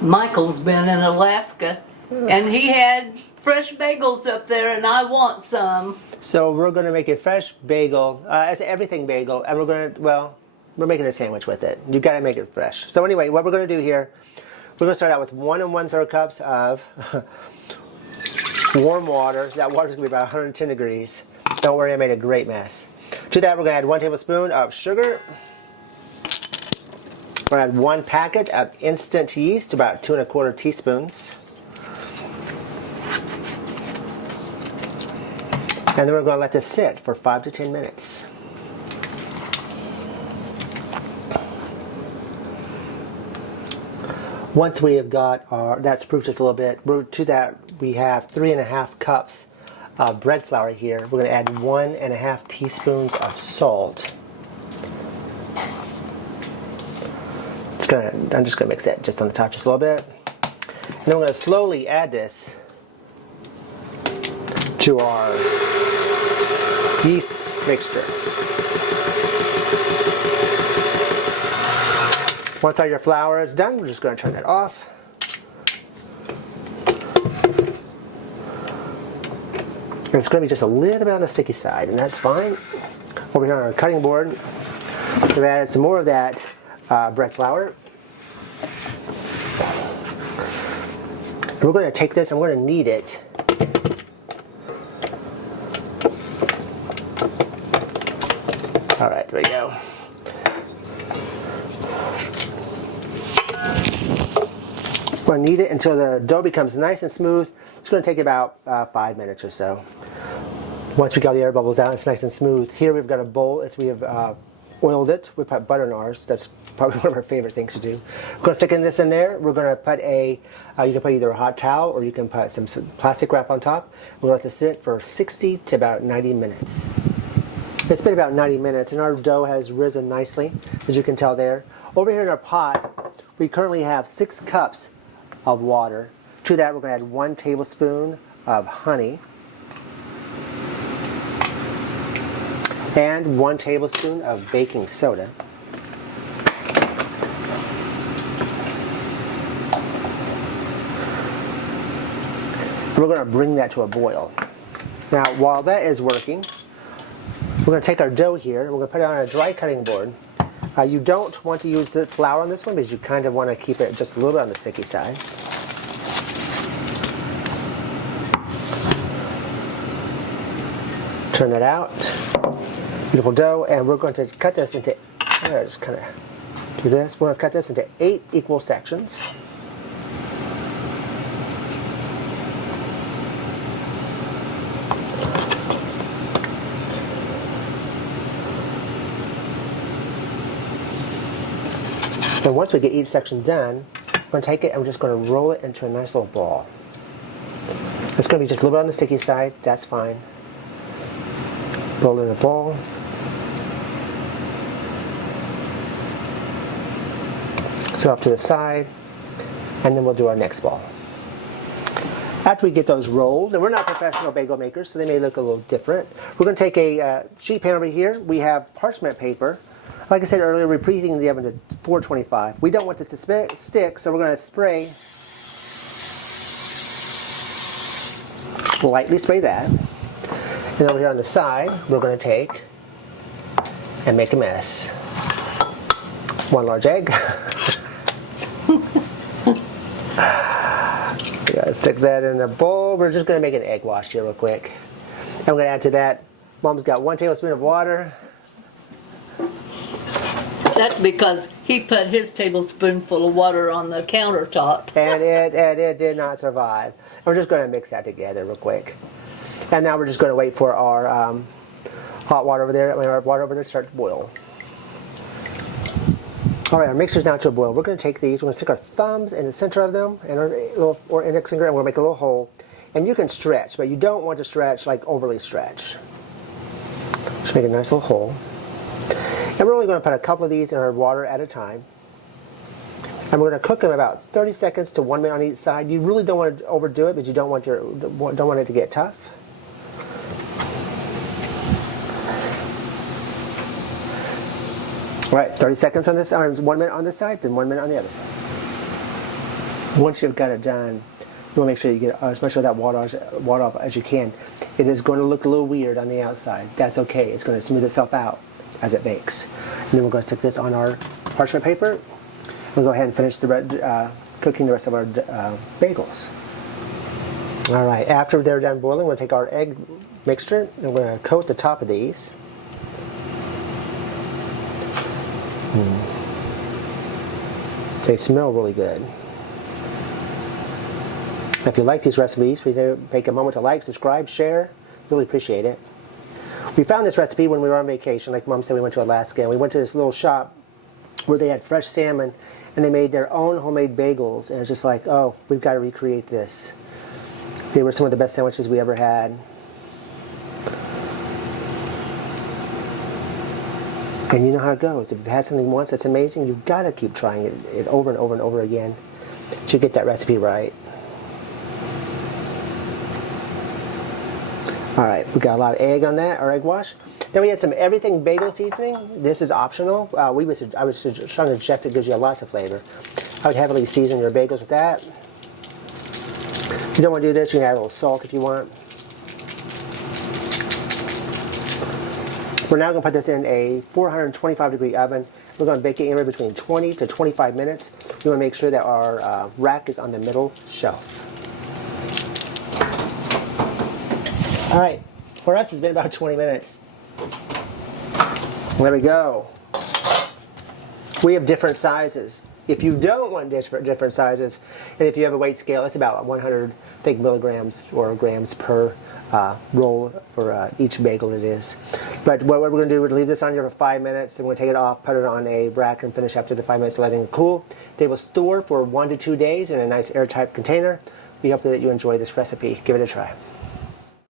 Michael's been in Alaska, and he had fresh bagels up there, and I want some. So we're going to make a fresh bagel. It's everything bagel, and we're making a sandwich with it. You got to make it fresh. So anyway, what we're going to do here, we're going to start out with 1 1/3 cups of warm water. That water's going to be about 110 degrees. Don't worry, I made a great mess. To that, we're going to add 1 tablespoon of sugar. We're going to add 1 packet of instant yeast, about 2 1/4 teaspoons. And then we're going to let this sit for 5 to 10 minutes. Once we have got that's proofed just a little bit, to that we have 3 1/2 cups of bread flour here. We're going to add 1 1/2 teaspoons of salt. I'm just going to mix that just on the top just a little bit. And then we're going to slowly add this to our yeast mixture. Once all your flour is done, we're just going to turn that off. And it's going to be just a little bit on the sticky side, and that's fine. Over here on our cutting board, we've added some more of that bread flour. And we're going to take this and we're going to knead it. All right, there we go. We're going to knead it until the dough becomes nice and smooth. It's going to take about 5 minutes or so. Once we got the air bubbles out, it's nice and smooth. Here we've got a bowl as we have oiled it. We put butter in ours. That's probably one of our favorite things to do. We're going to stick this in there. We're going to put you can put either a hot towel or you can put some plastic wrap on top. We're going to let this sit for 60 to about 90 minutes. It's been about 90 minutes and our dough has risen nicely, as you can tell there. Over here in our pot, we currently have 6 cups of water. To that, we're going to add 1 tablespoon of honey and 1 tablespoon of baking soda. We're going to bring that to a boil. Now, while that is working, we're going to take our dough here, we're going to put it on a dry cutting board. You don't want to use the flour on this one because you kind of want to keep it just a little bit on the sticky side. Turn that out. Beautiful dough, and we're going to cut this into, just kind of do this. We're going to cut this into 8 equal sections. And once we get each section done, we're going to take it and we're just going to roll it into a nice little ball. It's going to be just a little bit on the sticky side, that's fine. Roll it in a ball. Set off to the side, and then we'll do our next ball. After we get those rolled, and we're not professional bagel makers, so they may look a little different. We're going to take a sheet pan over here. We have parchment paper. Like I said earlier, we're preheating the oven to 425. We don't want this to stick, so we're going to spray, lightly spray that. And over here on the side, we're going to take and make a mess. 1 large egg. We gotta stick that in a bowl. We're just going to make an egg wash here real quick. And we're going to add to that, Mom's got 1 tablespoon of water. That's because he put his tablespoonful of water on the countertop. And it did not survive. We're just going to mix that together real quick. And now we're just going to wait for our hot water over there, our water over there to start to boil. All right, our mixture's now to a boil. We're going to take these, we're going to stick our thumbs in the center of them, and our little or index finger, and we're going to make a little hole. And you can stretch, but you don't want to stretch like overly stretch. Just make a nice little hole. And we're only going to put a couple of these in our water at a time. And we're going to cook them about 30 seconds to 1 minute on each side. You really don't want to overdo it, but you don't want it to get tough. All right, 30 seconds on this, 1 minute on this side, then 1 minute on the other side. Once you've got it done, you want to make sure you get as much of that water off as you can. It is going to look a little weird on the outside. That's okay. It's going to smooth itself out as it bakes. And then we're going to stick this on our parchment paper. We'll go ahead and finish cooking the rest of our bagels. All right, after they're done boiling, we're going to take our egg mixture and we're going to coat the top of these. They smell really good. If you like these recipes, please take a moment to like, subscribe, share. Really appreciate it. We found this recipe when we were on vacation. Like Mom said, we went to Alaska and we went to this little shop where they had fresh salmon and they made their own homemade bagels. And it's just like, oh, we've got to recreate this. They were some of the best sandwiches we ever had. And you know how it goes. If you've had something once that's amazing, you've got to keep trying it over and over and over again to get that recipe right. Alright, we got a lot of egg on that, our egg wash. Then we had some everything bagel seasoning. This is optional. I would strongly suggest it gives you lots of flavor. I would heavily season your bagels with that. If you don't want to do this, you can add a little salt if you want. We're now going to put this in a 425-degree oven. We're going to bake it anywhere between 20 to 25 minutes. We want to make sure that our rack is on the middle shelf. All right, for us it's been about 20 minutes. There we go. We have different sizes. If you don't want different sizes, and if you have a weight scale, it's about 100, I think, milligrams or grams per roll for each bagel it is. But what we're going to do is leave this on here for 5 minutes, then we're going to take it off, put it on a rack, and finish after the 5 minutes, letting it cool. They will store for 1 to 2 days in a nice airtight container. We hope that you enjoy this recipe. Give it a try.